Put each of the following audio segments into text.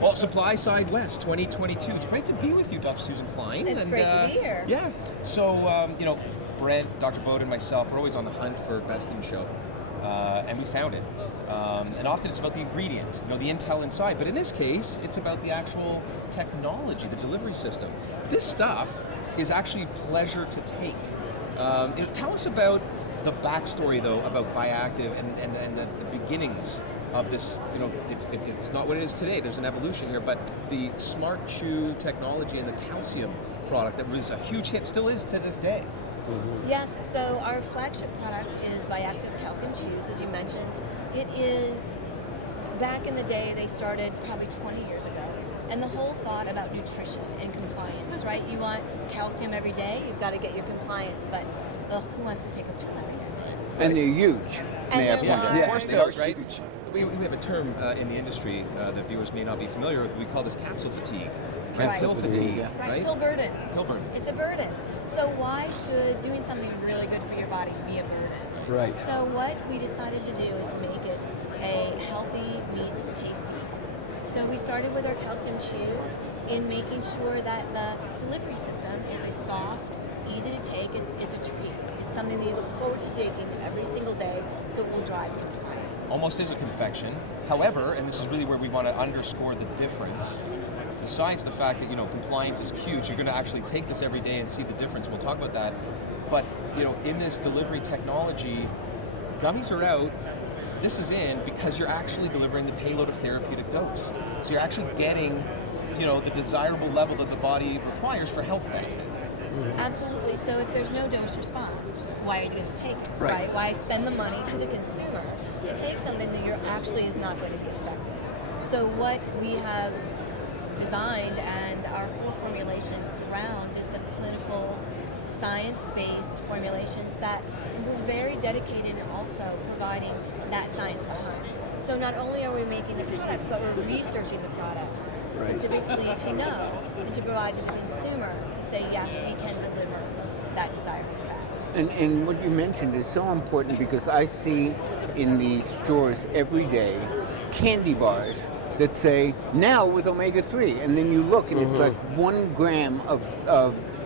Well, Supply Side West 2022. It's great to be with you, Dr. Susan Klien. It's great to be here. Yeah. So, Brent, Dr. Bode, and myself are always on the hunt for best in show. And we found it. And often it's about the ingredient, the intel inside. But in this case, it's about the actual technology, the delivery system. This stuff is actually pleasure to take. Tell us about the backstory, though, about Viactive and the beginnings of this. It's not what it is today. There's an evolution here, but the Smart Chew technology and the calcium product that was a huge hit, still is to this day. Mm-hmm. Yes, so our flagship product is Viactive Calcium Chews, as you mentioned. It is, back in the day, they started probably 20 years ago. And the whole thought about nutrition and compliance, right? You want calcium every day, you've got to get your compliance, but who wants to take a pill every day? And they're huge. And they're Yeah, large. of course they are, right? We have a term in the industry that viewers may not be familiar with. We call this capsule fatigue. Right. Pill fatigue, Right, right? pill burden. Pill burden. It's a burden. So why should doing something really good for your body be a burden? Right. So what we decided to do is make it a healthy meets tasty. So we started with our calcium chews in making sure that the delivery system is a soft, easy to take. It's a treat. It's something that you look forward to taking every single day, so it will drive compliance. Almost is a confection. However, and this is really where we want to underscore the difference, besides the fact that compliance is huge, you're going to actually take this every day and see the difference. We'll talk about that. But in this delivery technology, gummies are out. This is in because you're actually delivering the payload of therapeutic dose. So you're actually getting the desirable level that the body requires for health benefit. Mm-hmm. Absolutely. So if there's no dose response, why are you going to take it? Right. Why spend the money to the consumer to take something that actually is not going to be effective? So what we have designed and our whole formulation surrounds is the clinical science-based formulations that we're very dedicated in also providing that science behind. So not only are we making the products, but we're researching the products specifically to know and to provide to the consumer to say, yes, we can deliver that desired effect. And what you mentioned is so important because I see in the stores every day candy bars that say, now with omega-3, and then you look and it's like 1 gram of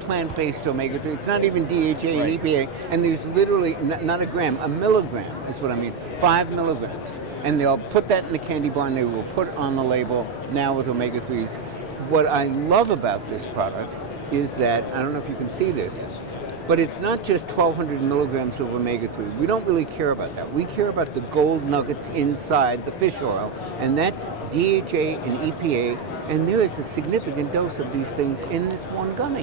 plant-based omega-3. It's not even DHA and EPA, and there's literally, not a gram, a milligram is what I mean, 5 milligrams. And they'll put that in the candy bar and they will put on the label, now with omega-3s. What I love about this product is that, I don't know if you can see this, but it's not just 1,200 milligrams of omega-3. We don't really care about that. We care about the gold nuggets inside the fish oil, and that's DHA and EPA, and there is a significant dose of these things in this one gummy,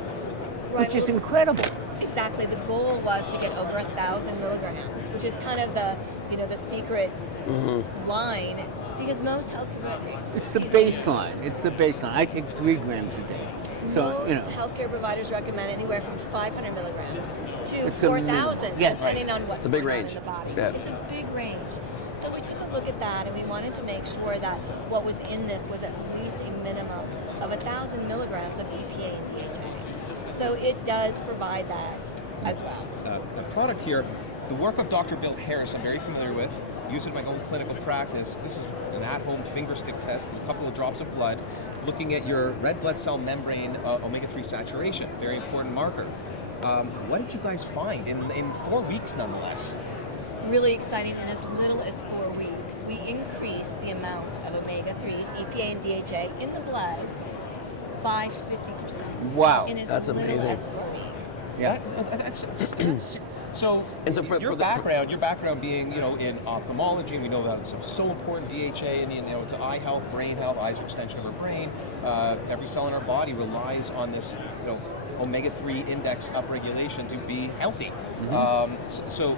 which is incredible. Exactly. The goal was to get over 1,000 milligrams, which is kind of the secret line, because most healthcare It's the baseline. It's the baseline. I take 3 grams a day. So, most healthcare providers recommend anywhere from 500 milligrams to It's 4,000, yes. depending on what's It's a big going on range. in the body. Yeah. It's a big range. So we took a look at that, and we wanted to make sure that what was in this was at least a minimum of 1,000 milligrams of EPA and DHA. So it does provide that as well. The product here, the work of Dr. Bill Harris, I'm very familiar with. Use it in my own clinical practice. This is an at-home finger stick test, a couple of drops of blood, looking at your red blood cell membrane omega-3 saturation, very important marker. What did you guys find in 4 weeks, nonetheless? Really exciting. In as little as 4 weeks, we increased the amount of omega-3s, EPA and DHA in the blood by 50%. Wow. In as That's little amazing. as 4 weeks. Yeah. So your background being in ophthalmology, and we know that it's so important, DHA, and to eye health, brain health. Eyes are extension of our brain. Every cell in our body relies on this omega-3 index upregulation to be healthy. So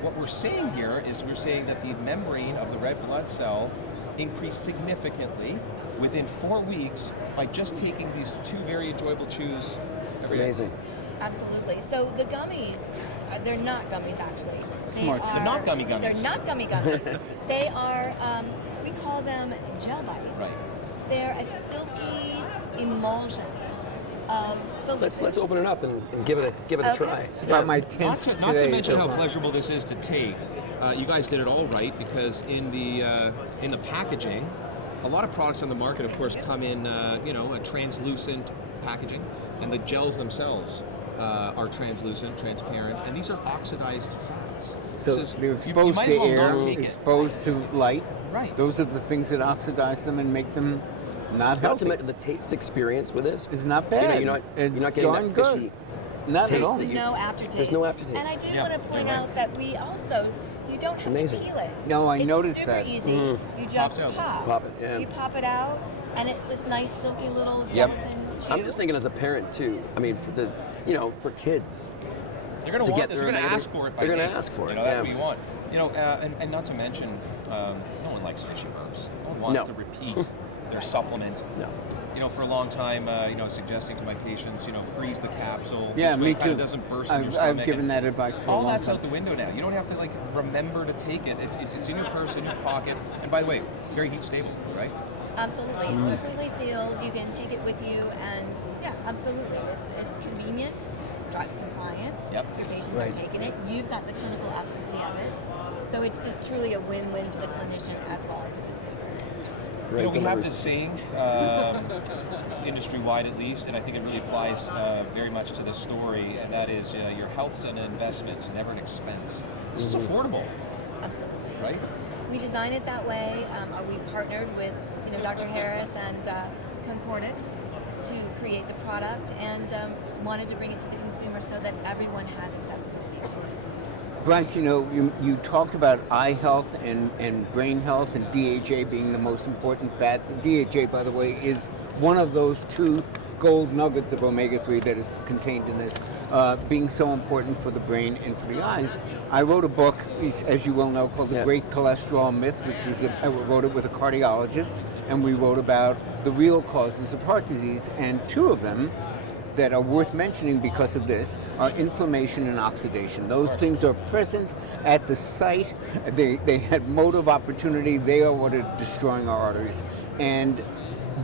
what we're saying here is we're saying that the membrane of the red blood cell increased significantly within 4 weeks by just taking these 2 very enjoyable chews. It's amazing. Absolutely. So the gummies, they're not gummies actually. They're not gummy gummies. They're not gummy gummies. They are, we call them gel bites. Right. They're a silky emulsion of the Let's liquids. open it up and give it a try. It's about my 10th Not to today. mention how pleasurable this is to take. You guys did it all right because in the packaging, a lot of products on the market, of course, come in a translucent packaging, and the gels themselves are translucent, transparent, and these are oxidized fats. So This is- they're you exposed might to as well air, not take it. exposed to light. Right. Those are the things that oxidize them and make them not Not to healthy. mention the taste experience with this. It's not You know, bad. you're not It's getting darn that good. fishy Not at taste all. that you- No aftertaste. There's no aftertaste. And I do Yeah, want to point you're right. out that we also, you don't have amazing. to peel it. No, I it's noticed super that. easy. Mm. You just Pops out. pop. Pop it, yeah. You pop it out, and it's this nice silky little Yep. gelatin chew. I'm just thinking as a parent too. I mean, for kids. They're going to to get want this. their They're going to omega- ask for it. they're going gonna to ask for it, That's yeah. what you want. And not to mention, no one likes fishy burps. No one wants No. to repeat their supplement. No. For a long time, suggesting to my patients, freeze the capsule. Yeah, this way me it kind too. of doesn't burst in your I've stomach. given and that advice for a all long that's time. out the window now. You don't have to remember to take it. It's in your purse, in your pocket. And by the way, very heat stable, right? Absolutely. It's completely sealed. You can take it with you, and yeah, absolutely. It's convenient, drives compliance. Yep. Your patients Right. are taking it. You've got the clinical efficacy of it. So it's just truly a win-win for the clinician as well as the consumer. Great We have delivery this system. saying, industry-wide at least, and I think it really applies very much to this story, and that is your health's an investment, never an expense. This is affordable, Absolutely. right? We designed it that way. We partnered with, Dr. Harris and Concordix to create the product, and wanted to bring it to the consumer so that everyone has accessibility to it. Bryce, you talked about eye health and brain health and DHA being the most important fat. DHA, by the way, is one of those two gold nuggets of omega-3 that is contained in this, being so important for the brain and for the eyes. I wrote a book, as you well know, called The Yeah. Great Cholesterol Myth, which was I wrote it with a cardiologist, and we wrote about the real causes of heart disease, and two of them that are worth mentioning because of this are inflammation and oxidation. Those things are present at the site. They had mode of opportunity. They are what are destroying our arteries. And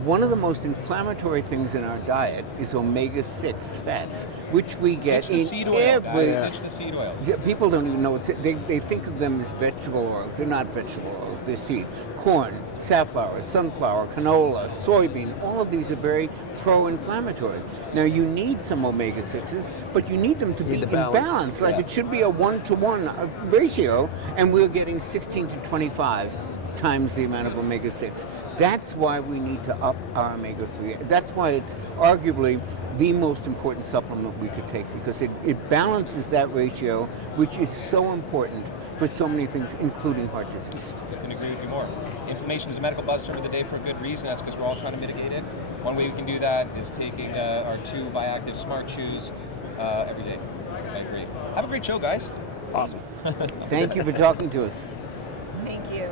one of the most inflammatory things in our diet is omega-6 fats, which we get Ditch the in seed oil, every... guys. Ditch the seed oils. People don't even know they think of them as vegetable oils. They're not vegetable oils. They're seed. Corn, safflower, sunflower, canola, soybean. All of these are very pro-inflammatory. Now you need some omega-6s, but you need them to be the in balance, balance. Like yeah. it should be a 1-to-1 ratio, and we're getting 16 to 25 times the amount of omega-6. That's why we need to up our omega-3. That's why it's arguably the most important supplement we could take, because it balances that ratio, which is so important for so many things, including heart disease. I couldn't agree with you more. Inflammation is a medical buzzterm of the day for a good reason. That's because we're all trying to mitigate it. One way we can do that is taking our 2 Viactive Smart Chews every day. I agree. Have a great show, guys. Awesome. Thank you for talking to us. Thank you.